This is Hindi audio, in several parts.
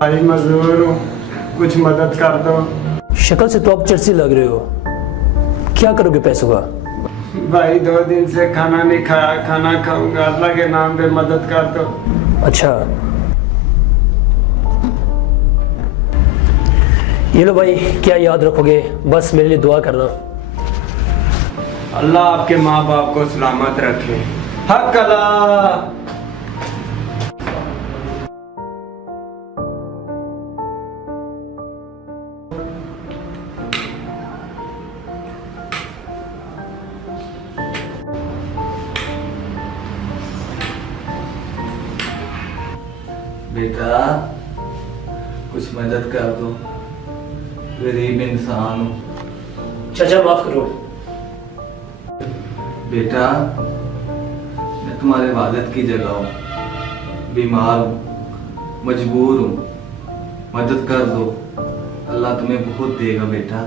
भाई मजदूर हूँ, कुछ मदद कर दो। शक्ल से तो आप चर्सी लग रहे हो, क्या करोगे पैसों का? भाई 2 दिन से खाना नहीं खाया, खाना खाऊंगा, अल्लाह के नाम पे मदद कर दो। अच्छा, ये लो भाई, क्या याद रखोगे, बस मेरे लिए दुआ करना। अल्लाह आपके माँ बाप को सलामत रखे। हक अल्लाह। बेटा कुछ मदद कर दो, गरीब इंसान हूँ। चाचा माफ करो। बेटा मैं तुम्हारे वालिद की जगह हूँ, बीमार हूँ, मजबूर हूँ, मदद कर दो, अल्लाह तुम्हें बहुत देगा बेटा।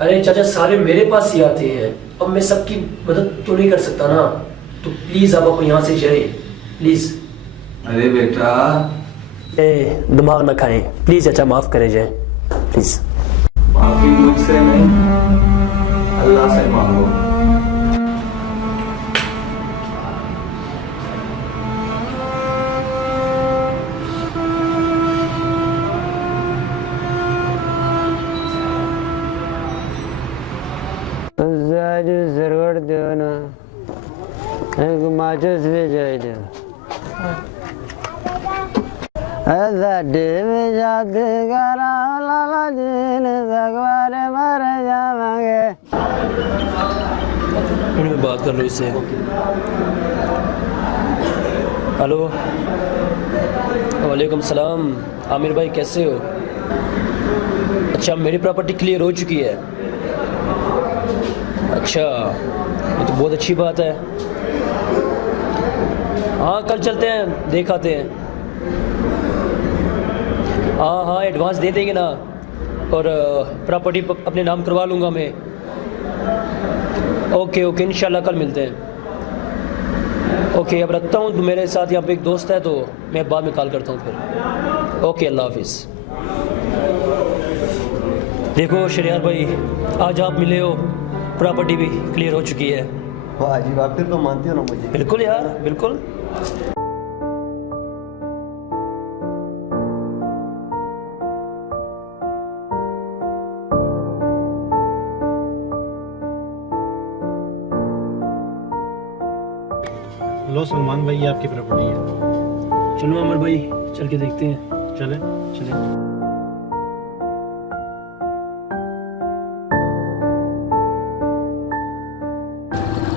अरे चाचा, सारे मेरे पास ही आते हैं, अब मैं सबकी मदद तो नहीं कर सकता ना, तो प्लीज आप यहाँ से जाइए प्लीज। अरे बेटा दिमाग ना खाएं प्लीज, चाचा माफ करें जाए प्लीज। माफी मुझसे नहीं, अल्लाह से मांगो। जरूर दो ना, माचस ले जाए दो। साडे में जाते करा लाला जी ने सगवारे मर जावांगे। मैं बात कर लो इससे। हेलो, वालेकुम सलाम। आमिर भाई कैसे हो? अच्छा, मेरी प्रॉपर्टी क्लियर हो चुकी है। अच्छा, ये तो बहुत अच्छी बात है। हाँ कल चलते हैं, देख आते हैं। हाँ हाँ एडवांस दे देंगे ना, और प्रॉपर्टी अपने नाम करवा लूँगा मैं। ओके ओके, इंशाल्लाह कल मिलते हैं। ओके अब रखता हूँ, मेरे साथ यहाँ पे एक दोस्त है, तो मैं बाद में कॉल करता हूँ फिर। ओके अल्लाह हाफिज़। देखो शरियार भाई, आज आप मिले हो, प्रॉपर्टी भी क्लियर हो चुकी है। वाह जी वाह, फिर तो मानते हो ना मुझे। बिल्कुल यार बिल्कुल। लो सलमान भाई, ये आपकी प्रॉपर्टी है। चलो अमर भाई, चल के देखते हैं। चले चले।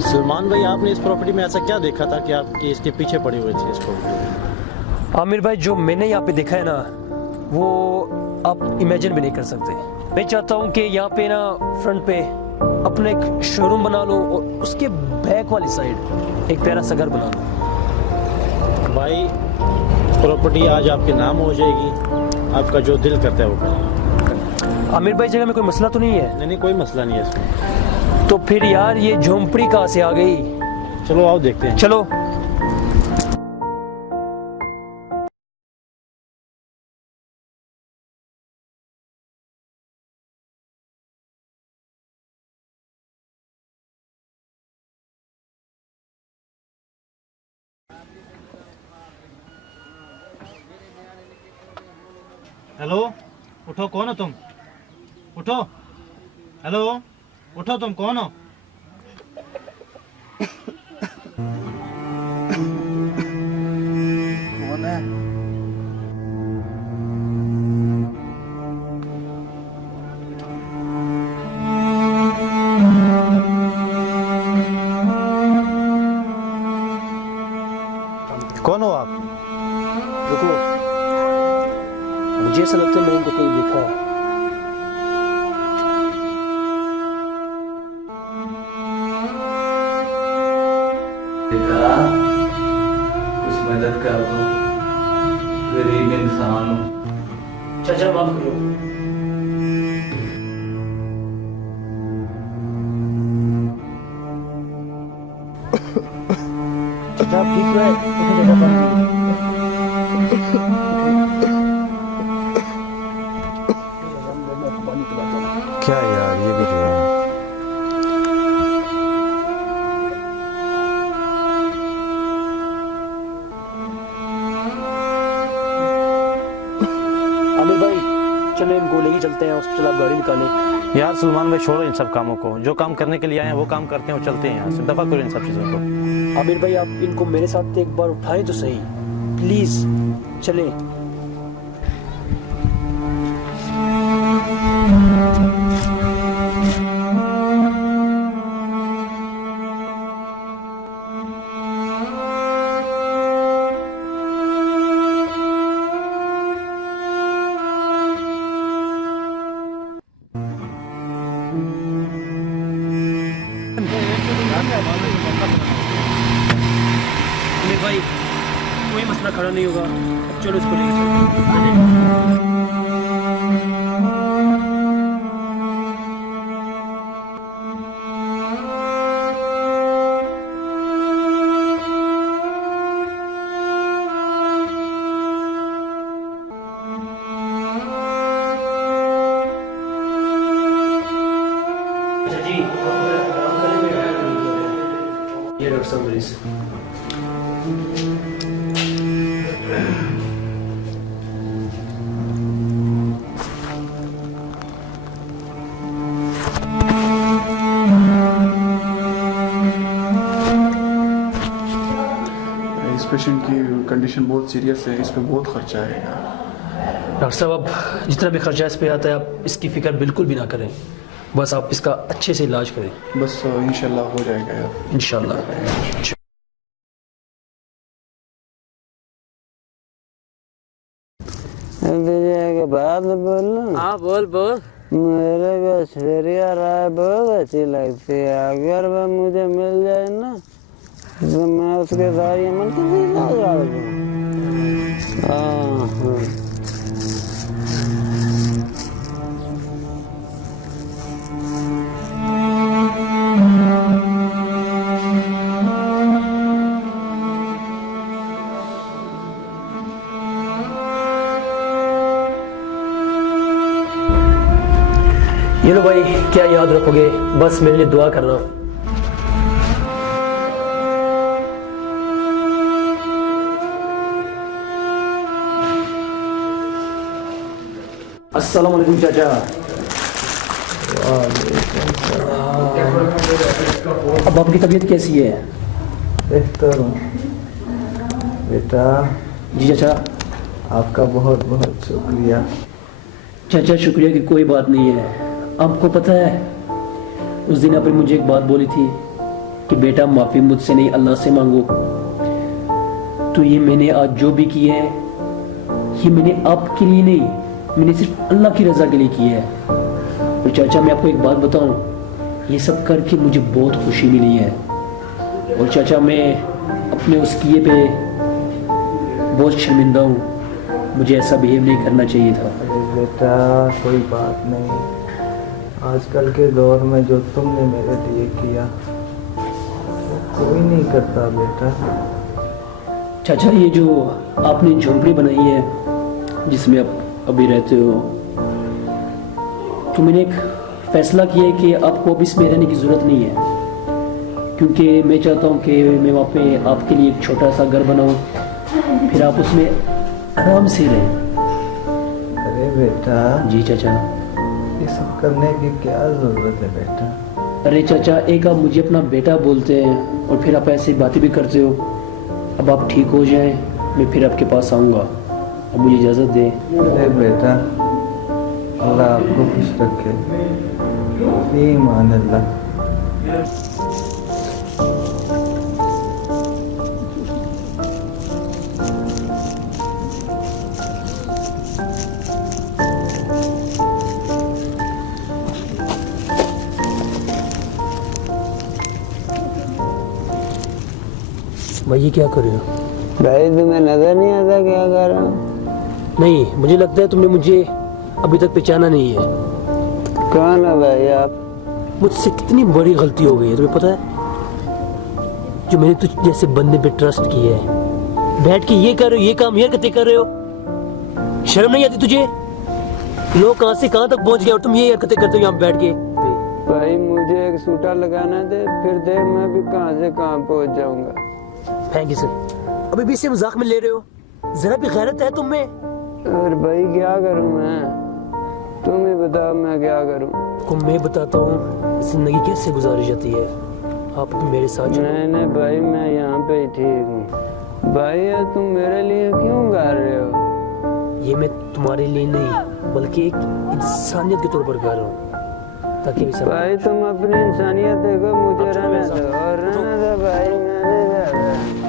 सलमान भाई, आपने इस प्रॉपर्टी में ऐसा क्या देखा था कि आपके इसके पीछे पड़े हुए थे इस प्रॉपर्टी में? आमिर भाई, जो मैंने यहाँ पे देखा है ना, वो आप इमेजिन भी नहीं कर सकते। मैं चाहता हूँ कि यहाँ पे ना फ्रंट पे अपना एक शोरूम बना लूँ, और उसके बैक वाली साइड एक प्यारा सा घर बना लूँ। भाई प्रॉपर्टी आज आपके नाम हो जाएगी, आपका जो दिल करता है वो करें। आमिर भाई, जगह में कोई मसला तो नहीं है? नहीं नहीं, कोई मसला नहीं है इसमें। तो फिर यार ये झोंपड़ी कहाँ से आ गई? चलो आओ देखते हैं। चलो। हेलो, उठो, कौन हो तुम? उठो। हेलो, उठो, तुम कौन हो? कौन है? कौन हो आप? रुको, मुझे ऐसा लगता है मैंने इनको कहीं देखा है। बेटा कुछ मदद कर दो, गरीब इंसान हूँ। चाचा माफ करो। चाचा आप ठीक है? उठो चाचा, चले इनको लेके चलते हैं हॉस्पिटल, आप गाड़ी निकालें। यार सलमान भाई छोड़ो इन सब कामों को, जो काम करने के लिए आए हैं वो काम करते हैं और चलते हैं यहाँ से, दफा करो इन सब चीज़ों को। आमिर भाई आप इनको मेरे साथ एक बार उठाएं तो सही, प्लीज चलें। आमिर भाई कोई मसला खड़ा नहीं होगा, अब चलो इसको लेके चलो। जी ये डॉक्टर साहब मरीज इस पेशेंट की कंडीशन बहुत सीरियस है, इस पे बहुत खर्चा आएगा। डॉक्टर साहब अब जितना भी खर्चा इस पे आता है आप इसकी फिक्र बिल्कुल भी ना करें, बस आप इसका अच्छे से इलाज करें। बस इंशाल्लाह हो जाएगा यार, इंशाल्लाह। के बात बोल। हाँ बोल बोल। मेरे को श्रेया राय बहुत अच्छी लगती है, अगर वह मुझे मिल जाए ना तो मैं उसके साथ ये मन ये लो भाई, क्या याद रखोगे, बस मेरे लिए दुआ करना। अस्सलाम वालेकुम चाचा। अब आपकी तबीयत कैसी है? बेहतर हूँ बेटा। जी चाचा। आपका बहुत बहुत शुक्रिया। चाचा शुक्रिया की कोई बात नहीं है। आपको पता है उस दिन आपने मुझे एक बात बोली थी कि बेटा माफ़ी मुझसे नहीं अल्लाह से मांगो, तो ये मैंने आज जो भी किया है ये मैंने आपके लिए नहीं, मैंने सिर्फ अल्लाह की रज़ा के लिए किया है। और चाचा मैं आपको एक बात बताऊं, ये सब करके मुझे बहुत खुशी मिली है। और चाचा मैं अपने उस किए पे बहुत शर्मिंदा हूँ, मुझे ऐसा बिहेव नहीं करना चाहिए था। अरे बेटा कोई बात नहीं, आजकल के दौर में जो तुमने मेरे लिए किया वो कोई नहीं करता बेटा। चाचा ये जो आपने झोंपड़ी बनाई है जिसमें आप अभी रहते हो, तो मैंने एक फैसला किया है कि आपको अब इसमें रहने की ज़रूरत नहीं है, क्योंकि मैं चाहता हूँ कि मैं वहाँ पे आपके लिए एक छोटा सा घर बनाऊँ, फिर आप उसमें आराम से रहें। अरे बेटा। जी चाचा। ये सब करने की क्या ज़रूरत है बेटा? अरे चाचा, एक आप मुझे अपना बेटा बोलते हैं और फिर आप ऐसी बातें भी करते हो। अब आप ठीक हो जाएं, मैं फिर आपके पास आऊँगा, अब मुझे इजाज़त दें। अरे बेटा अल्लाह आपको खुश रखे। ईमान अल्लाह। भाई ये क्या कर रहे हो? भाई तुम्हें नजर नहीं आता क्या कर रहा हूँ? नहीं, मुझे लगता है तुमने मुझे अभी तक पहचाना नहीं है। कौन है भाई आप? मुझसे कितनी बड़ी गलती हो गई है तुम्हें पता है, जो मैंने तुझ जैसे बंदे पे ट्रस्ट किया है। बैठ के ये कर रहे हो, ये काम ये करते कर रहे हो, शर्म नहीं आती तुझे? लोग कहाँ से कहाँ तक पहुँच गए और तुम ये हरकतें करते हो यहाँ बैठ के। भाई मुझे एक सूटा लगाना दे, फिर देख मैं भी कहाँ से कहाँ पहुँच जाऊंगा। Thank you sir. अभी भी इसे मजाक में ले रहे हो? जरा भी गैरत है तुम में? और भाई क्या करूँ मैं? तुम ही बताओ मैं क्या करूं। को मैं बताता हूँ जिंदगी कैसे गुजारी जाती है। आप मेरे साथ चलो। नहीं नहीं भाई, मैं यहाँ पे ही ठीक हूँ। भाई यार तुम मेरे लिए क्यों गा रहे हो? ये मैं तुम्हारे लिए नहीं बल्कि एक इंसानियत के तौर पर गा रहा हूँ ताकि भी सब भाई तुम अपनी इंसानियत देखो, मुझे अब चलो रहने मेरे दो साथ। और रहने दो भाई, मैंने